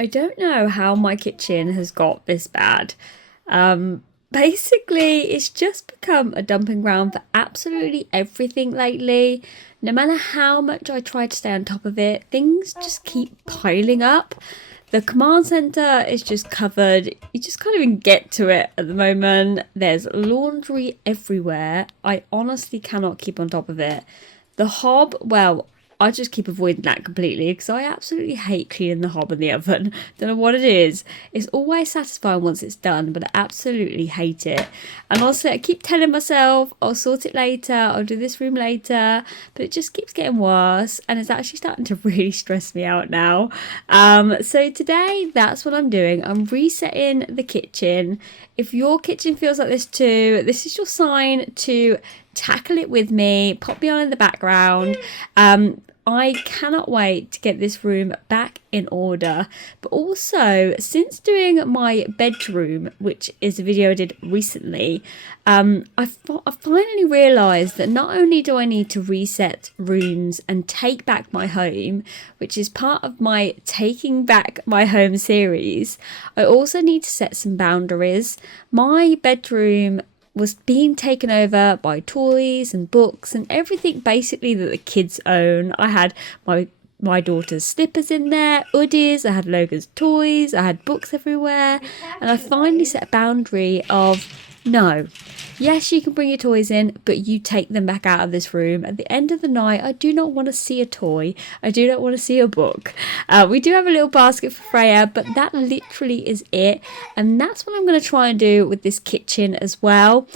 I don't know how my kitchen has got this bad. Basically, it's just become a dumping ground for absolutely everything lately. No matter how much I try to stay on top of it, things just keep piling up. The command center is just covered. You just can't even get to it at the moment. There's laundry everywhere. I honestly cannot keep on top of it. The hob, well, I just keep avoiding that completely because I absolutely hate cleaning the hob in the oven. Don't know what it is. It's always satisfying once it's done, but I absolutely hate it. And also, I keep telling myself I'll sort it later, I'll do this room later, but it just keeps getting worse, and it's actually starting to really stress me out now. So today, that's what I'm doing. I'm resetting the kitchen. If your kitchen feels like this too, this is your sign to tackle it with me. Pop me on in the background. I cannot wait to get this room back in order. But also, since doing my bedroom, which is a video I did recently, I finally realised that not only do I need to reset rooms and take back my home, which is part of my Taking Back My Home series, I also need to set some boundaries. My bedroom was being taken over by toys and books and everything basically that the kids own. I had my daughter's slippers in there, hoodies, I had Logan's toys, I had books everywhere, and I finally set a boundary of no. Yes, you can bring your toys in, but you take them back out of this room. At the end of the night, I do not want to see a toy. I do not want to see a book. We do have a little basket for Freya, but that literally is it. And that's what I'm going to try and do with this kitchen as well.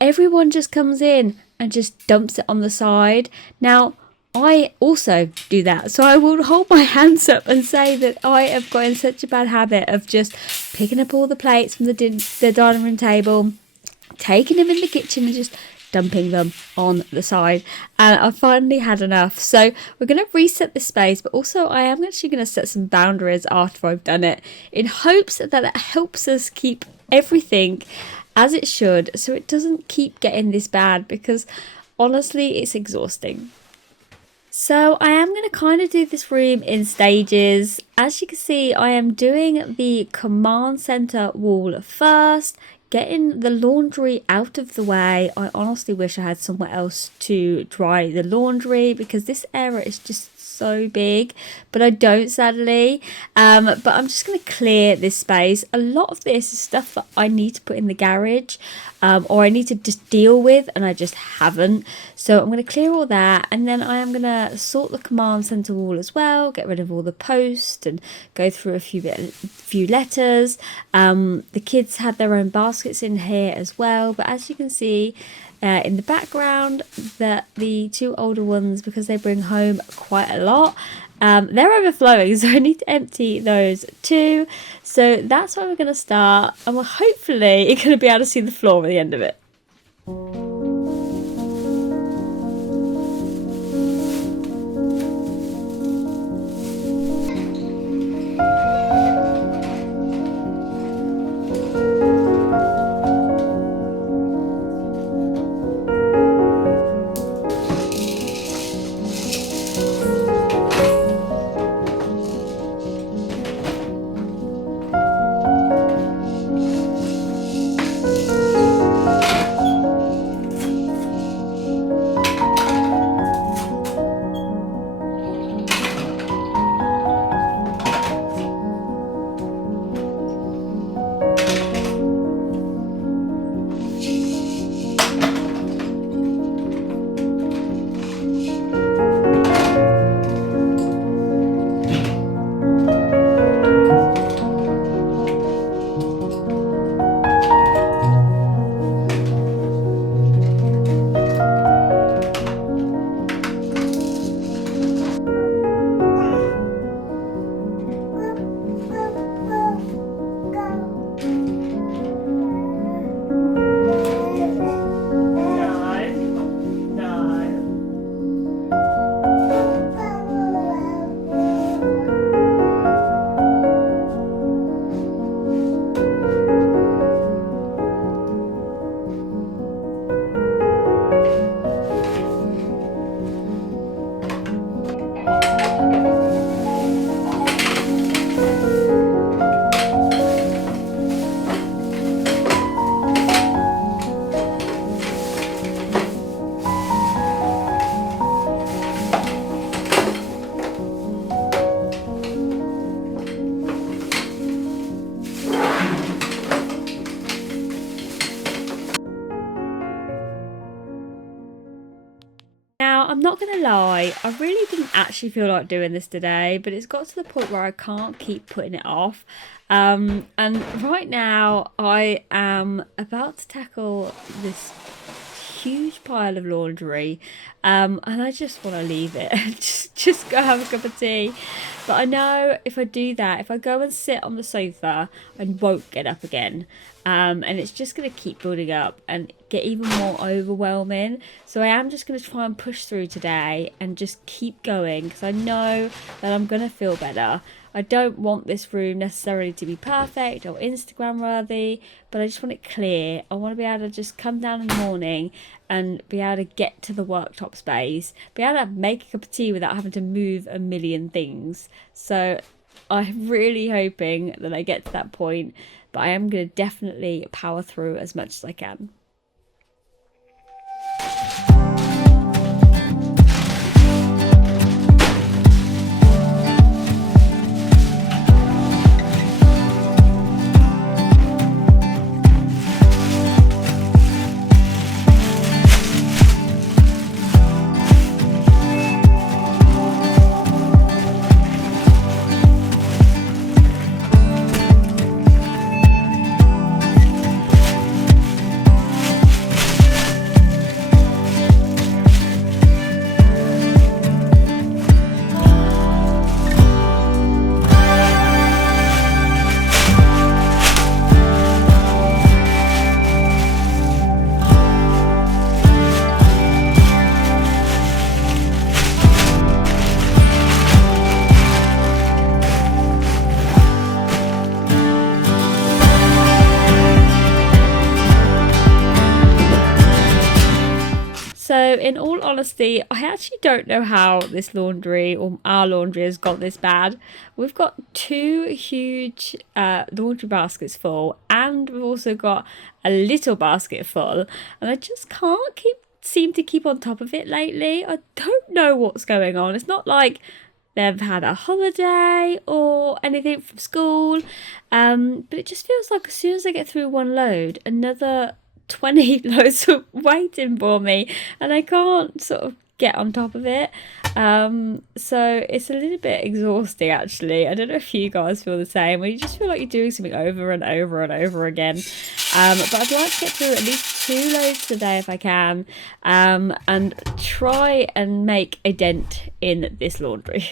Everyone just comes in and just dumps it on the side. Now, I also do that. So I will hold my hands up and say that I have got in such a bad habit of just picking up all the plates from the dining room table, taking them in the kitchen and just dumping them on the side. And I finally had enough. So we're going to reset the space, but also I am actually going to set some boundaries after I've done it in hopes that it helps us keep everything as it should so it doesn't keep getting this bad, because honestly it's exhausting. So I am going to kind of do this room in stages. As you can see, I am doing the command center wall first, getting the laundry out of the way. I honestly wish I had somewhere else to dry the laundry because this area is just so big, but I don't, sadly. But I'm just going to clear this space. A lot of this is stuff that I need to put in the garage, or I need to just deal with, and I just haven't. So I'm going to clear all that, and then I am going to sort the command center wall as well, get rid of all the posts and go through a few letters. The kids had their own baskets in here as well, but as you can see, in the background, the two older ones, because they bring home quite a lot, they're overflowing, so I need to empty those too. So that's where we're going to start, and we're hopefully going to be able to see the floor at the end of it. I'm not gonna lie, I really didn't actually feel like doing this today, but it's got to the point where I can't keep putting it off. And right now I am about to tackle this huge pile of laundry, and I just want to leave it just go have a cup of tea. But I know if I do that, if I go and sit on the sofa, I won't get up again, and it's just going to keep building up and get even more overwhelming. So I am just going to try and push through today and just keep going, because I know that I'm going to feel better. I don't want this room necessarily to be perfect or Instagram worthy, but I just want it clear. I want to be able to just come down in the morning and be able to get to the worktop space, be able to make a cup of tea without having to move a million things. So I'm really hoping that I get to that point, but I am going to definitely power through as much as I can. So in all honesty, I actually don't know how this laundry or our laundry has got this bad. We've got two huge laundry baskets full, and we've also got a little basket full, and I just can't seem to keep on top of it lately. I don't know what's going on. It's not like they've had a holiday or anything from school, but it just feels like as soon as I get through one load, another 20 loads are waiting for me, and I can't sort of get on top of it. So it's a little bit exhausting, actually. I don't know if you guys feel the same, where you just feel like you're doing something over and over and over again. But I'd like to get through at least 2 loads today if I can, and try and make a dent in this laundry.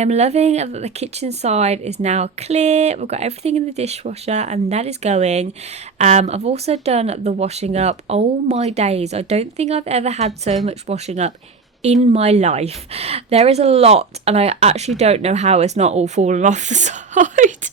am loving that the kitchen side is now clear. We've got everything in the dishwasher and that is going. I've also done the washing up. Oh my days, I don't think I've ever had so much washing up in my life. There is a lot, and I actually don't know how it's not all fallen off the side.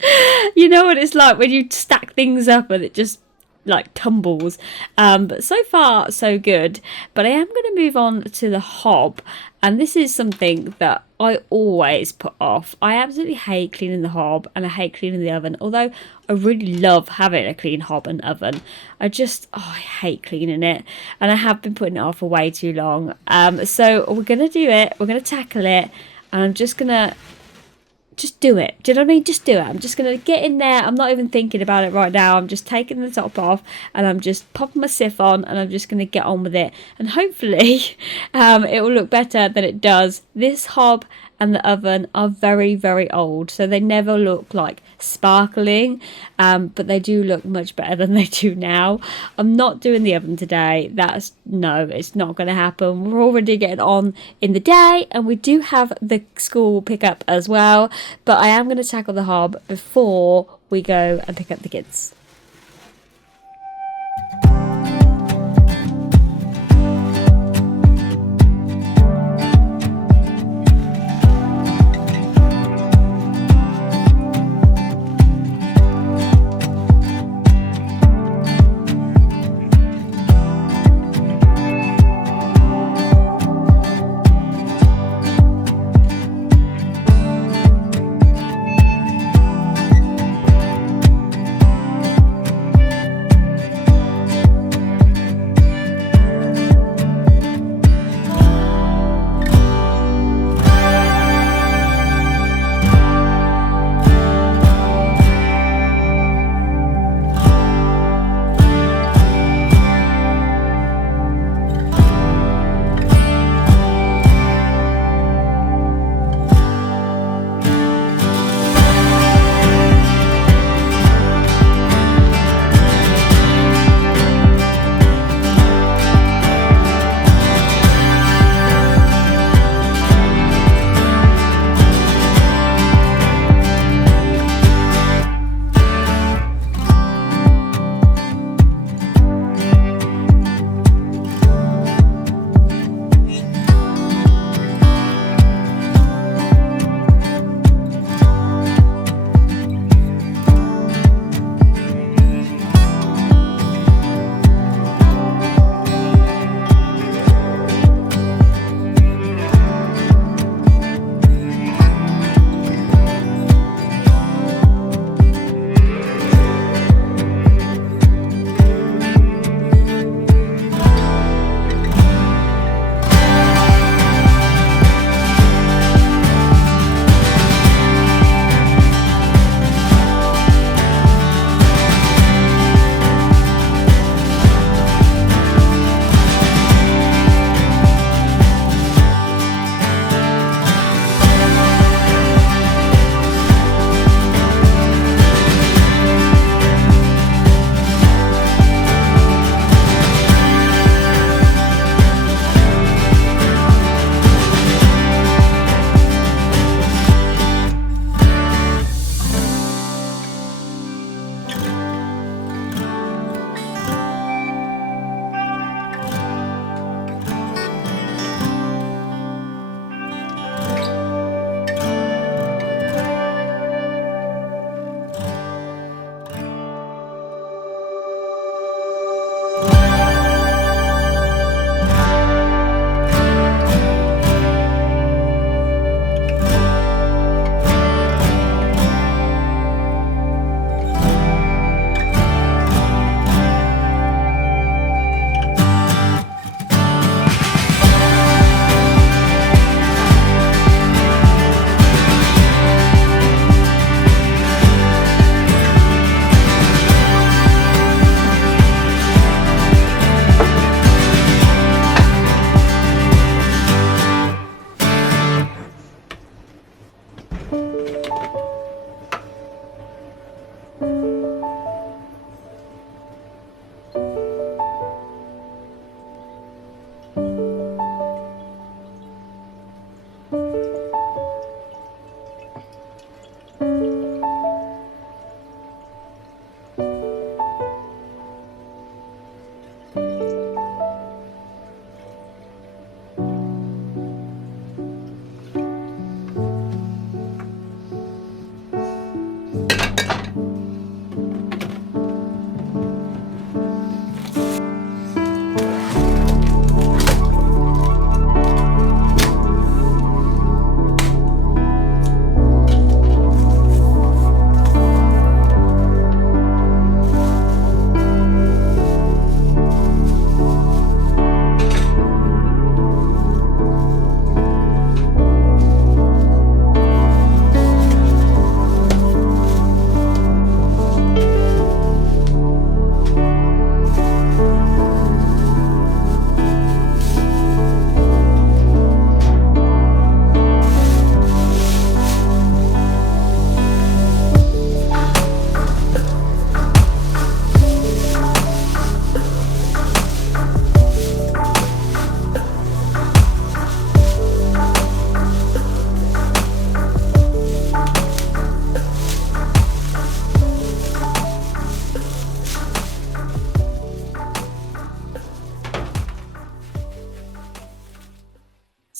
You know what it's like when you stack things up and it just like tumbles. But so far so good. But I am going to move on to the hob, and this is something that I always put off. I absolutely hate cleaning the hob and I hate cleaning the oven, although I really love having a clean hob and oven. I hate cleaning it, and I have been putting it off for way too long. So we're going to do it, we're going to tackle it, and I'm just going to just do it. Do you know what I mean? Just do it. I'm just going to get in there. I'm not even thinking about it right now. I'm just taking the top off and I'm just popping my sieve on and I'm just going to get on with it. And hopefully it will look better than it does. This hob and the oven are very, very old, so they never look like sparkling, but they do look much better than they do now. I'm not doing the oven today. It's not going to happen. We're already getting on in the day, and we do have the school pickup as well, but I am going to tackle the hob before we go and pick up the kids.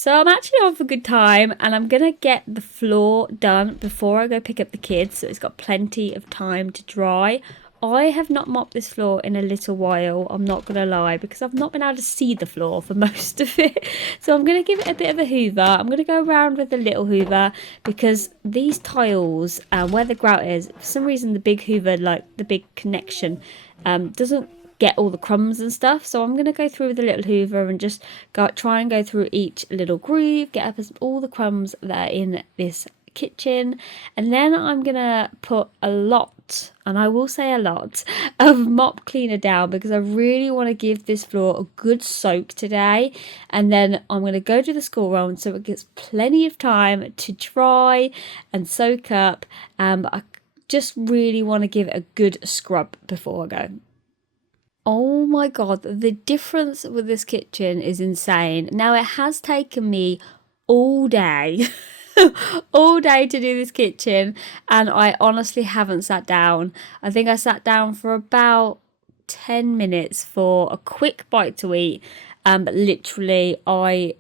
So I'm actually on for a good time, and I'm gonna get the floor done before I go pick up the kids, so it's got plenty of time to dry. I have not mopped this floor in a little while, I'm not gonna lie, because I've not been able to see the floor for most of it. So I'm gonna give it a bit of a hoover. I'm gonna go around with the little hoover, because these tiles, where the grout is, for some reason the big hoover, like the big connection, doesn't get all the crumbs and stuff. So I'm going to go through with a little hoover and just try and go through each little groove, get up all the crumbs that are in this kitchen, and then I'm going to put a lot, and I will say a lot, of mop cleaner down, because I really want to give this floor a good soak today, and then I'm going to go to the school run so it gets plenty of time to dry and soak up. But I just really want to give it a good scrub before I go. Oh my god, the difference with this kitchen is insane. Now, it has taken me all day, all day to do this kitchen, and I honestly haven't sat down. I think I sat down for about 10 minutes for a quick bite to eat, but literally I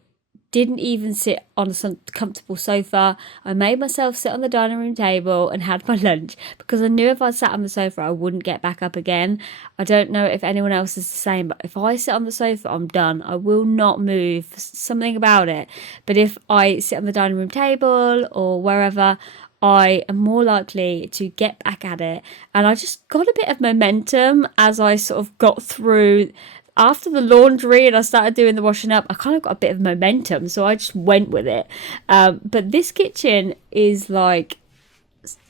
didn't even sit on a comfortable sofa. I made myself sit on the dining room table and had my lunch, because I knew if I sat on the sofa I wouldn't get back up again. I don't know if anyone else is the same, but if I sit on the sofa I'm done. I will not move. Something about it. But if I sit on the dining room table or wherever, I am more likely to get back at it. And I just got a bit of momentum as I sort of got through. After the laundry and I started doing the washing up, I kind of got a bit of momentum, so I just went with it. But this kitchen is like,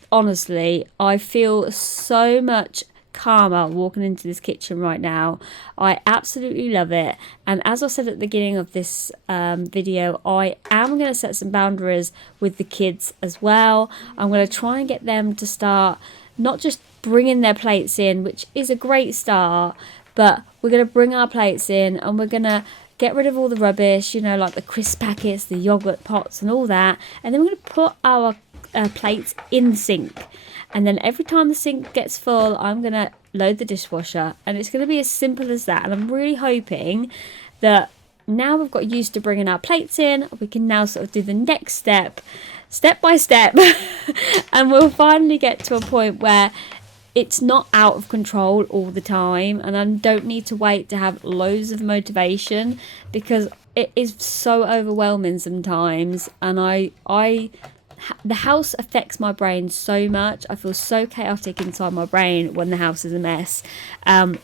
honestly, I feel so much calmer walking into this kitchen right now. I absolutely love it. And as I said at the beginning of this video, I am going to set some boundaries with the kids as well. I'm going to try and get them to start not just bringing their plates in, which is a great start, but we're going to bring our plates in and we're going to get rid of all the rubbish, you know, like the crisp packets, the yogurt pots and all that. And then we're going to put our plates in the sink. And then every time the sink gets full, I'm going to load the dishwasher. And it's going to be as simple as that. And I'm really hoping that now we've got used to bringing our plates in, we can now sort of do the next step by step. And we'll finally get to a point where it's not out of control all the time, and I don't need to wait to have loads of motivation, because it is so overwhelming sometimes. And the house affects my brain so much. I feel so chaotic inside my brain when the house is a mess,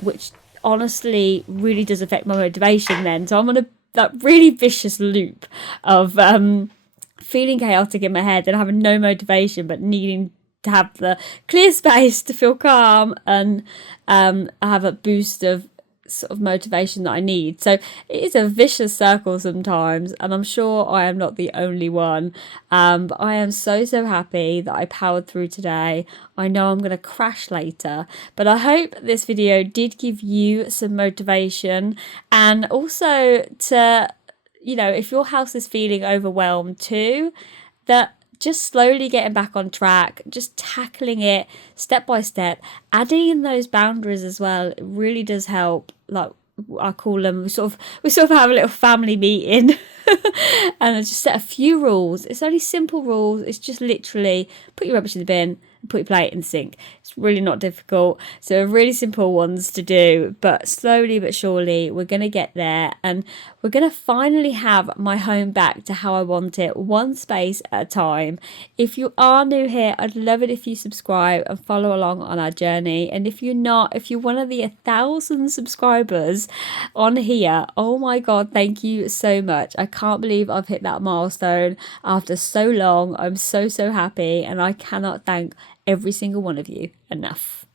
which honestly really does affect my motivation then. So I'm on that really vicious loop of feeling chaotic in my head and having no motivation, but needing to have the clear space to feel calm and have a boost of sort of motivation that I need. So it is a vicious circle sometimes, and I'm sure I am not the only one. But I am so happy that I powered through today. I know I'm going to crash later, but I hope this video did give you some motivation, and also to, you know, if your house is feeling overwhelmed too, that just slowly getting back on track, just tackling it step by step, adding in those boundaries as well, it really does help. Like I call them, we sort of have a little family meeting and I just set a few rules. It's only simple rules. It's just literally put your rubbish in the bin and put your plate in the sink. It's really not difficult. So really simple ones to do, but slowly but surely we're going to get there, and we're going to finally have my home back to how I want it, one space at a time. If you are new here, I'd love it if you subscribe and follow along on our journey. And if you're not, if you're one of the 1,000 subscribers on here, oh my god, thank you so much. I can't believe I've hit that milestone after so long. I'm so happy, and I cannot thank every single one of you enough.